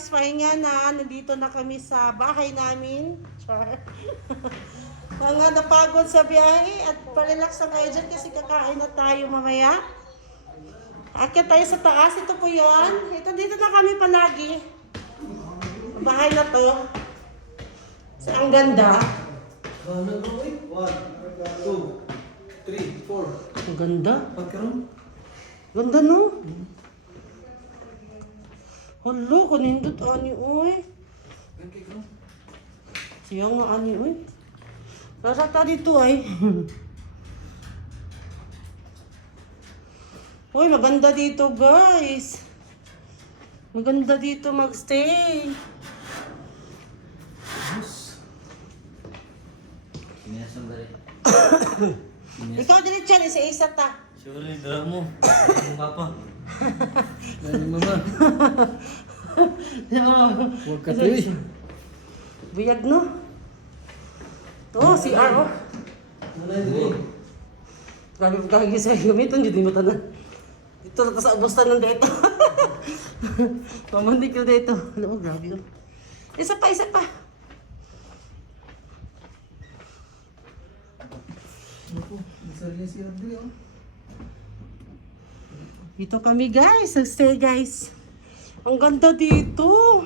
guys, pahinga na. Nandito na kami sa bahay namin. Char. Mga napagod sa biyahe at parelax na kayo dyan kasi kakain na tayo mamaya. Akyat tayo sa taas. Ito po yun. Dito na kami palagi. Bahay na to. So, ang ganda. 1, 2, 3, 4. Ang ganda. Pagkaroon? Ganda no? Hala, kanindot ani oy. Siya nga ani oy. Narata dito ay. Uy, maganda dito guys. Maganda dito magstay. Ikaw din dyan, isa-isa ta. Surely, dala mo. Ang papa. Dali mama. Huwag ka tuloy. Buyag no? Oo, si R oh. Nanay, dali. Grabe kagi sa gamiton, hindi mo tanan. Ito na sa abustan ng dito. Pamandik ko dito. Ano, grabe yun. Isa pa, isa pa. Dito kami guys, stay guys. Ang ganda dito.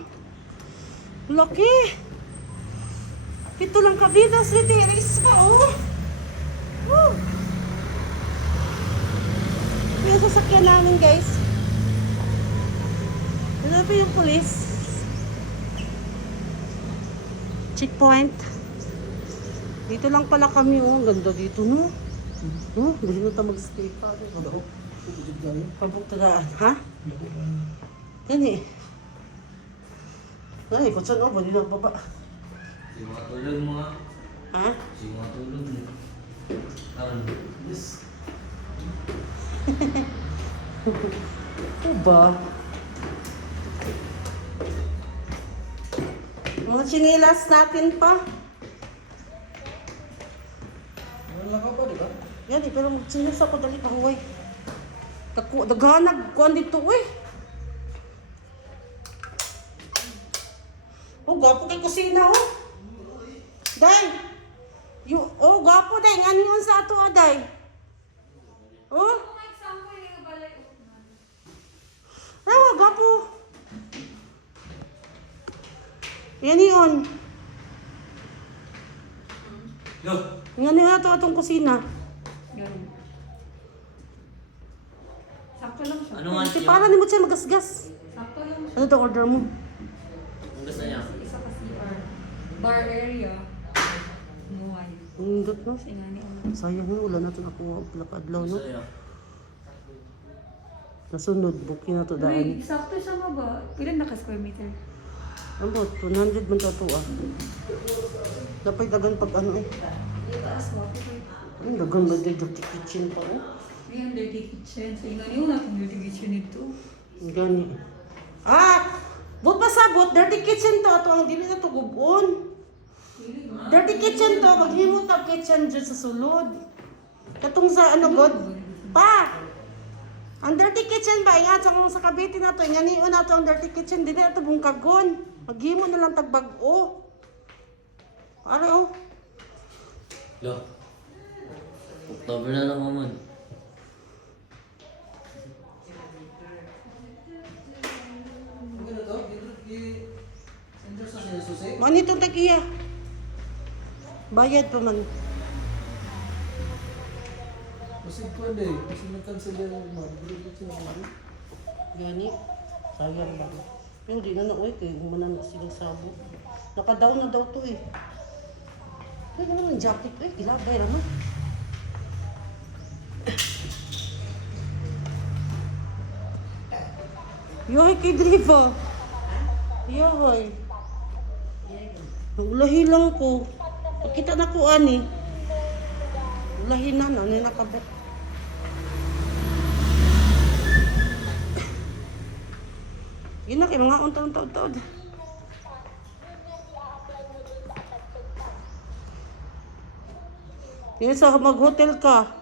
Laki. Ito lang kabida si Teres pa oh. Woo. Yung sasakyan namin guys. Ano ba yung police? Checkpoint. Dito lang pala kami oh. Ang ganda dito no. Oh, dito na mag-stay pa. Pabuktagaan, ha? Yan eh. Ay, kutsan o, bali lang baba. Yung mga tulog mo nga. Ha? Yung mga tulog mo. Yes. Ito ba? Mga chinilas natin pa. Wala ka pa, di ba? Yan eh, pero magchinis ako dali pa huway. Daghanag kuhan dito eh. Oh, gwapo kay kusina oh. Day. Oh, gwapo day. Ngani yun sa ato ah, day. Oh. Rawa, gwapo. Yan yun. Yo. Ngani yun ato atong kusina. Sakto lang siya. Ano nga Kasi siya? para ni mo siya magasgas. Sakto lang siya. Ano to order mo? Ang gusto niya? Isa ka CR. Bar area. Nuway. Hindot no? Kasi nga ni ano. Sayang no, wala na ito nakuha ang pilakadlaw no? Gusto niya? Nasunod, booking na to daan. Uy, sakto siya nga ba? Ilan na ka square meter? Ang bot, 200 man to ah. Dapat dagan pag ano eh. Itaas mo. Ay, dagan ba din dirty kitchen pa oh. Ayan, dirty kitchen. So, nga niyo natin dirty kitchen ito. Gani. Ah! Bot pa sabot, dirty kitchen to. Ito ang dili na to gubon. Dirty kitchen to, maghimot ang kitchen dyan sa sulod. Katong sa ano god? Pa! Ang dirty kitchen ba? Ingat sa Cavite na to. Inganiyo na to ang dirty kitchen. Dili na to bungkagon. Maghimo na lang tagbag-o. Ano oh? Yo. October na lang naman. Manitong tagiya. Bayad pa man. Kasi po na eh. Kasi nag-cancel yung Gani. Sayang ba? Pero di na oy kay humanan na silang sabo. Naka-down na daw to eh. Ay, naman ang jacket eh. Ilabay naman. Yoy, kay Driva. Yoy. Ulahi lang ko. Pagkita na ko ani. Ulahi na na. Ano nakabot. Yun na kay mga untaon-taon. Yun sa mag-hotel ka.